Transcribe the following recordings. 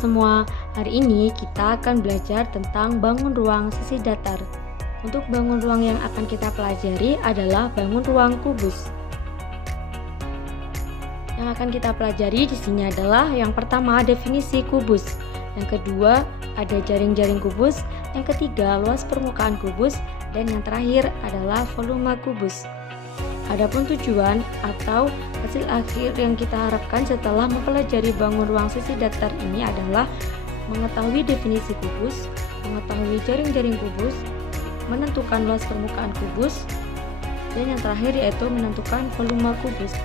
semua, hari ini kita akan belajar tentang bangun ruang sisi datar. Untuk bangun ruang yang akan kita pelajari adalah bangun ruang kubus. Yang akan kita pelajari di sini adalah yang pertama definisi kubus, yang kedua ada jaring-jaring kubus, yang ketiga luas permukaan kubus, dan yang terakhir adalah volume kubus. Adapun tujuan atau hasil akhir yang kita harapkan setelah mempelajari bangun ruang sisi datar ini adalah mengetahui definisi kubus, mengetahui jaring-jaring kubus, menentukan luas permukaan kubus, dan yang terakhir yaitu menentukan volume kubus.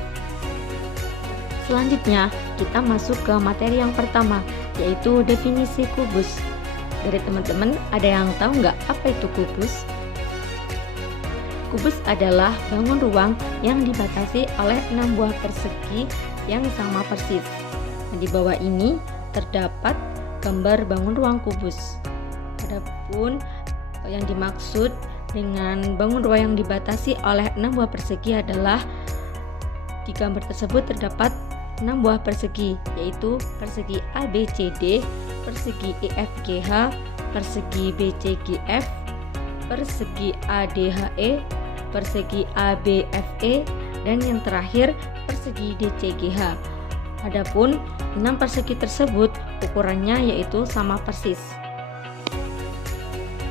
Selanjutnya, kita masuk ke materi yang pertama, yaitu definisi kubus. Dari teman-teman, ada yang tahu nggak apa itu kubus? Kubus adalah bangun ruang yang dibatasi oleh 6 buah persegi yang sama persis. Di bawah ini terdapat gambar bangun ruang kubus. Adapun yang dimaksud dengan bangun ruang yang dibatasi oleh 6 buah persegi adalah di gambar tersebut terdapat 6 buah persegi, yaitu persegi ABCD, persegi EFGH, persegi BCGF, persegi ADHE, persegi ABFE, dan yang terakhir persegi DCGH. Adapun 6 persegi tersebut ukurannya yaitu sama persis.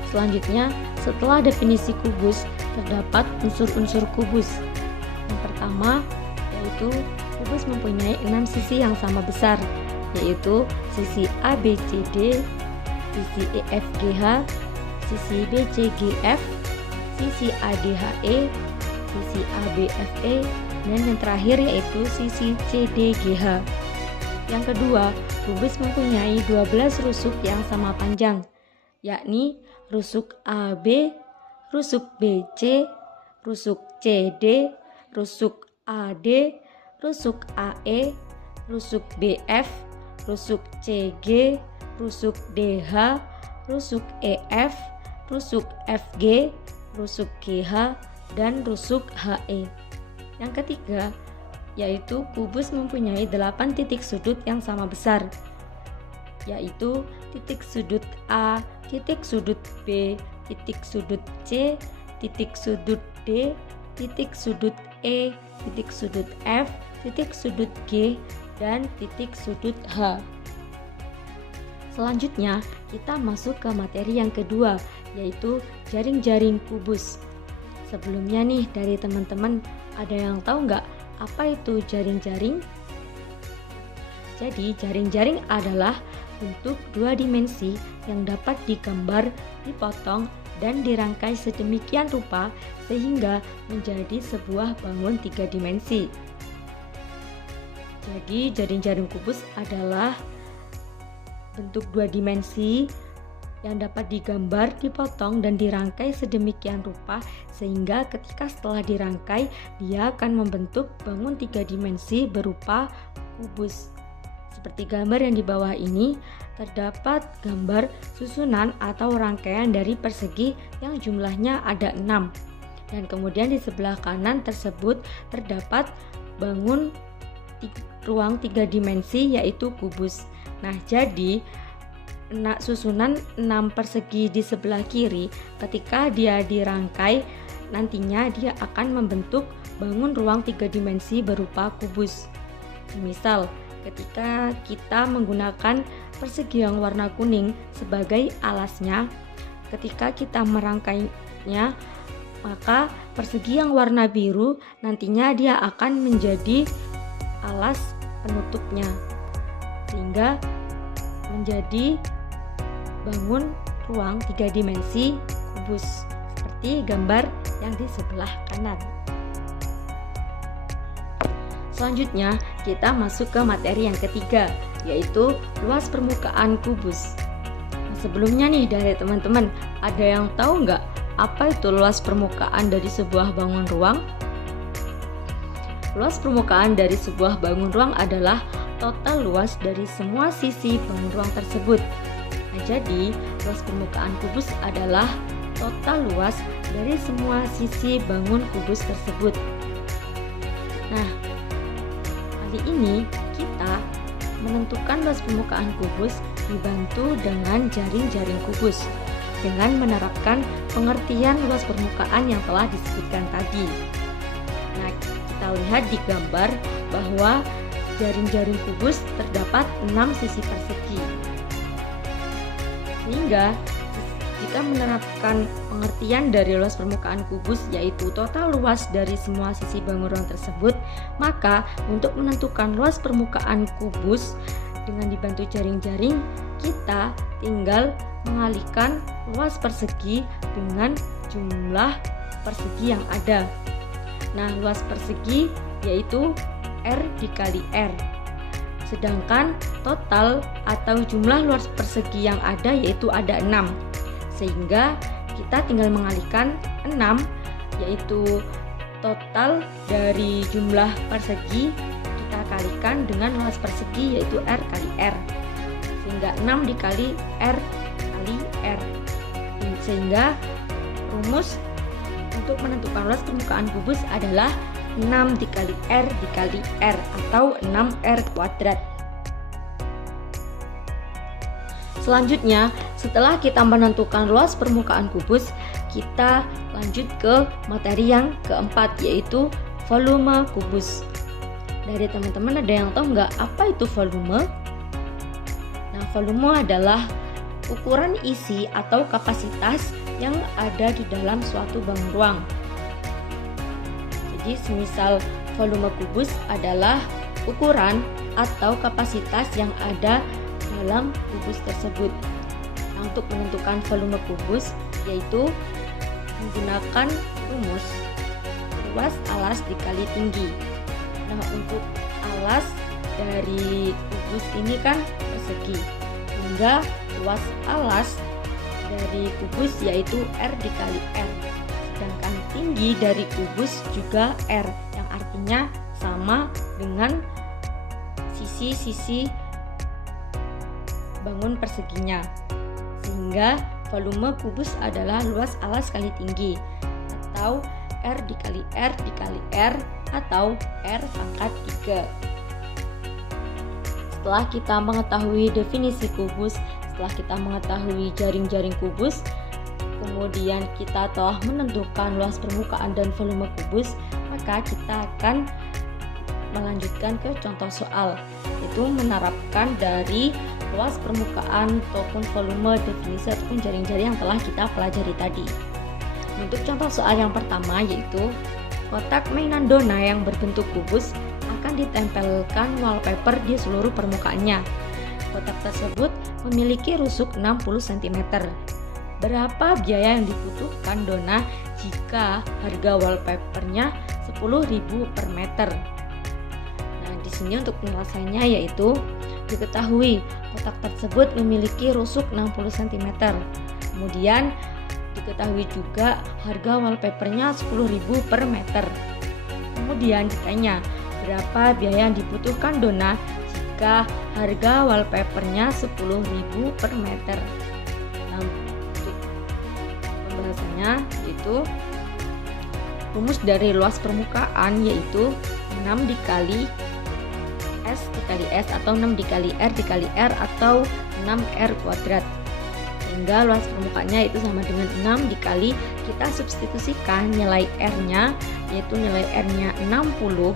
Selanjutnya, setelah definisi kubus, terdapat unsur-unsur kubus. Yang pertama yaitu kubus mempunyai 6 sisi yang sama besar, yaitu sisi ABCD, sisi EFGH, sisi BCGF, sisi ADHE, sisi ABFE, dan yang terakhir yaitu sisi CDGH. Yang kedua, kubus mempunyai 12 rusuk yang sama panjang, yakni rusuk AB, rusuk BC, rusuk CD, rusuk AD, rusuk AE, rusuk BF, rusuk CG, rusuk DH, rusuk EF, rusuk FG, rusuk GH, dan rusuk HE. Yang ketiga, yaitu kubus mempunyai 8 titik sudut yang sama besar, yaitu titik sudut A, titik sudut B, titik sudut C, titik sudut D, titik sudut E, titik sudut F, titik sudut G, dan titik sudut H. Selanjutnya, kita masuk ke materi yang kedua, yaitu jaring-jaring kubus. Sebelumnya nih, dari teman-teman ada yang tahu nggak apa itu jaring-jaring? Jadi, jaring-jaring adalah bentuk 2 dimensi yang dapat digambar, dipotong, dan dirangkai sedemikian rupa sehingga menjadi sebuah bangun 3 dimensi. Jadi, jaring-jaring kubus adalah bentuk 2 dimensi yang dapat digambar, dipotong, dan dirangkai sedemikian rupa sehingga ketika setelah dirangkai dia akan membentuk bangun 3 dimensi berupa kubus. Seperti gambar yang di bawah ini, terdapat gambar susunan atau rangkaian dari persegi yang jumlahnya ada 6. Dan kemudian di sebelah kanan tersebut terdapat bangun ruang 3 dimensi yaitu kubus. Nah, jadi susunan 6 persegi di sebelah kiri ketika dia dirangkai nantinya dia akan membentuk bangun ruang 3 dimensi berupa kubus. Misal, ketika kita menggunakan persegi yang warna kuning sebagai alasnya, ketika kita merangkainya, maka persegi yang warna biru nantinya dia akan menjadi alas penutupnya, sehingga menjadi bangun ruang 3 dimensi kubus seperti gambar yang di sebelah kanan. Selanjutnya, kita masuk ke materi yang ketiga, yaitu luas permukaan kubus. Nah, sebelumnya nih dari teman-teman, ada yang tahu nggak apa itu luas permukaan dari sebuah bangun ruang? Luas permukaan dari sebuah bangun ruang adalah total luas dari semua sisi bangun ruang tersebut. Nah, jadi luas permukaan kubus adalah total luas dari semua sisi bangun kubus tersebut. Nah, kali ini kita menentukan luas permukaan kubus dibantu dengan jaring-jaring kubus dengan menerapkan pengertian luas permukaan yang telah disebutkan tadi. Nah, kita lihat di gambar bahwa jaring-jaring kubus terdapat 6 sisi persegi. Sehingga jika menerapkan pengertian dari luas permukaan kubus yaitu total luas dari semua sisi bangun ruang tersebut, maka untuk menentukan luas permukaan kubus dengan dibantu jaring-jaring, kita tinggal mengalihkan luas persegi dengan jumlah persegi yang ada. Nah, luas persegi yaitu R dikali R. Sedangkan total atau jumlah luas persegi yang ada yaitu ada 6. Sehingga kita tinggal mengalihkan 6 yaitu total dari jumlah persegi kita kalikan dengan luas persegi yaitu R kali R. Sehingga 6 dikali R kali R. Sehingga rumus untuk menentukan luas permukaan kubus adalah 6 dikali R dikali R atau 6R kuadrat. Selanjutnya, setelah kita menentukan luas permukaan kubus, kita lanjut ke materi yang keempat yaitu volume kubus. Dari teman-teman ada yang tahu nggak apa itu volume? Nah, volume adalah ukuran isi atau kapasitas yang ada di dalam suatu bangun ruang. Jadi semisal volume kubus adalah ukuran atau kapasitas yang ada dalam kubus tersebut. Nah, untuk menentukan volume kubus yaitu menggunakan rumus luas alas dikali tinggi. Nah, untuk alas dari kubus ini kan persegi, sehingga luas alas dari kubus yaitu R dikali R. Sedangkan tinggi dari kubus juga R, yang artinya sama dengan sisi-sisi bangun perseginya. Sehingga volume kubus adalah luas alas kali tinggi, atau R dikali R dikali R, atau R pangkat 3. Setelah kita mengetahui definisi kubus, setelah kita mengetahui jaring-jaring kubus, kemudian kita telah menentukan luas permukaan dan volume kubus, maka kita akan melanjutkan ke contoh soal, yaitu menerapkan dari luas permukaan ataupun volume, definisi ataupun jaring-jaring yang telah kita pelajari tadi. Untuk contoh soal yang pertama yaitu kotak mainan dona yang berbentuk kubus akan ditempelkan wallpaper di seluruh permukaannya. Kotak tersebut memiliki rusuk 60 cm. Berapa biaya yang dibutuhkan dona jika harga wallpapernya 10.000 per meter? Nah, di sini untuk penyelesaiannya yaitu diketahui kotak tersebut memiliki rusuk 60 cm. Kemudian diketahui juga harga wallpapernya 10.000 per meter. Kemudian ditanya berapa biaya yang dibutuhkan dona jika harga wallpapernya 10.000 per meter. Nah, untuk pembahasannya yaitu rumus dari luas permukaan yaitu 6 dikali S dikali S atau 6 dikali R dikali R atau 6R kuadrat. Sehingga luas permukaannya itu sama dengan 6 dikali kita substitusikan nilai R-nya yaitu nilai R-nya 60.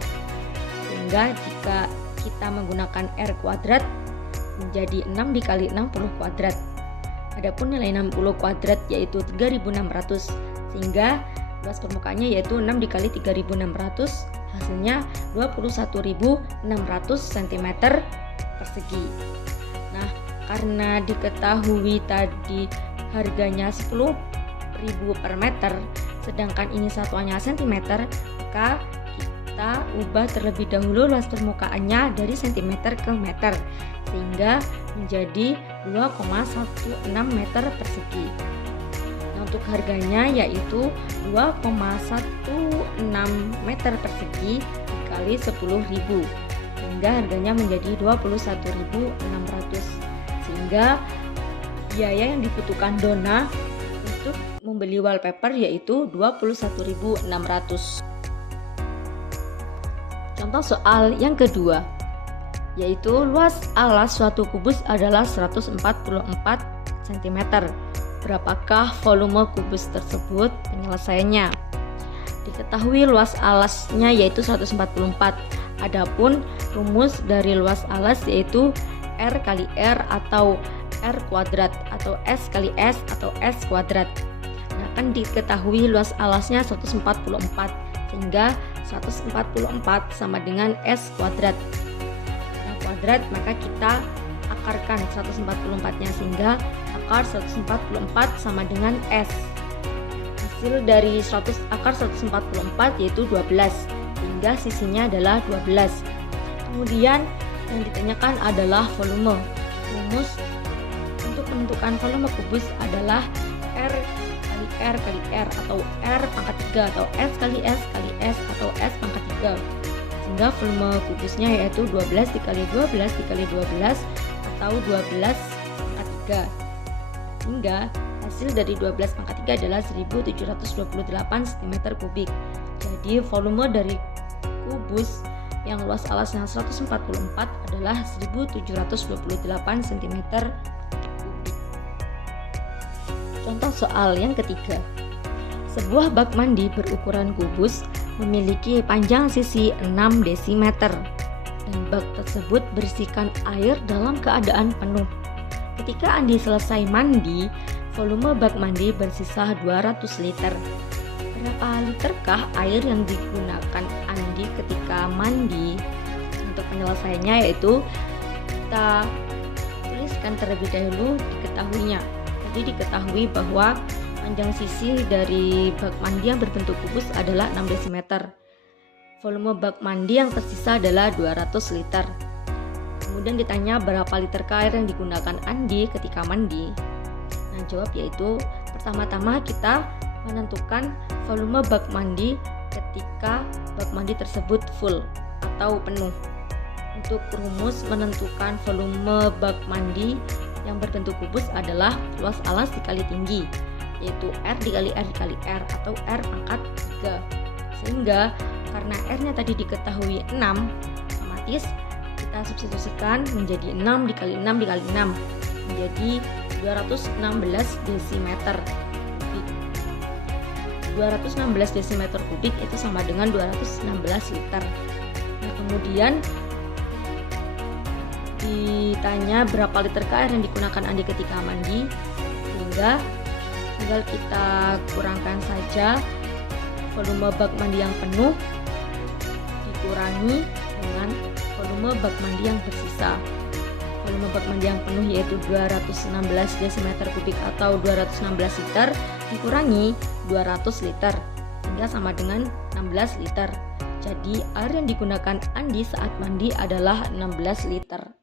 Sehingga jika kita menggunakan R kuadrat menjadi 6 dikali 60 kuadrat. Adapun nilai 60 kuadrat yaitu 3600. Sehingga luas permukaannya yaitu 6 dikali 3600 hasilnya 21.600 cm persegi. Nah, karena diketahui tadi harganya 10.000 per meter, sedangkan ini satuannya cm, maka kita ubah terlebih dahulu luas permukaannya dari cm ke meter, sehingga menjadi 2,16 meter persegi. Nah, untuk harganya yaitu 2,16 meter persegi dikali 10.000, sehingga harganya menjadi 21.600. Sehingga biaya yang dibutuhkan dona untuk membeli wallpaper yaitu 21.600. Contoh soal yang kedua yaitu luas alas suatu kubus adalah 144 cm. Berapakah volume kubus tersebut? Penyelesaiannya. Diketahui luas alasnya yaitu 144. Adapun rumus dari luas alas yaitu R kali R atau R kuadrat atau S kali S atau S kuadrat. Nah, kan diketahui luas alasnya 144, sehingga 144 sama dengan S kuadrat. Nah, kuadrat, maka kita akarkan 144-nya, sehingga akar 144 sama dengan S. Hasil dari akar 144 yaitu 12, sehingga sisinya adalah 12. Kemudian yang ditanyakan adalah volume. Rumus untuk menentukan volume kubus adalah R kali R kali R atau R pangkat 3 atau S kali S kali S atau S pangkat 3. Sehingga volume kubusnya yaitu 12 dikali 12 dikali 12 atau 12 pangkat 3. Sehingga hasil dari 12 pangkat 3 adalah 1728 cm3. Jadi volume dari kubus yang luas alasnya 144 adalah 1728 cm3. Contoh soal yang ketiga. Sebuah bak mandi berukuran kubus memiliki panjang sisi 6 dm dan bak tersebut berisikan air dalam keadaan penuh. Ketika Andi selesai mandi, volume bak mandi bersisa 200 liter. Berapa literkah air yang digunakan Andi ketika mandi? Untuk penyelesaiannya yaitu kita tuliskan terlebih dahulu diketahuinya. Jadi diketahui bahwa panjang sisi dari bak mandi yang berbentuk kubus adalah 6 dm. Volume bak mandi yang tersisa adalah 200 liter. Kemudian ditanya berapa liter air yang digunakan Andi ketika mandi. Nah, jawab yaitu pertama-tama kita menentukan volume bak mandi ketika bak mandi tersebut full atau penuh. Untuk rumus menentukan volume bak mandi yang berbentuk kubus adalah luas alas dikali tinggi, yaitu R dikali R dikali R atau R pangkat 3. Sehingga karena R-nya tadi diketahui 6, otomatis kita substitusikan menjadi 6 dikali 6 dikali 6 menjadi 216 desimeter kubik. 216 desimeter kubik itu sama dengan 216 liter. Nah, kemudian ditanya berapa liter air yang digunakan Andi ketika mandi, sehingga tinggal kita kurangkan saja volume bak mandi yang penuh dikurangi dengan volume bak mandi yang bersisa. Volume bak mandi yang penuh yaitu 216 desimeter kubik atau 216 liter dikurangi 200 liter, sehingga sama dengan 16 liter. Jadi air yang digunakan Andi saat mandi adalah 16 liter.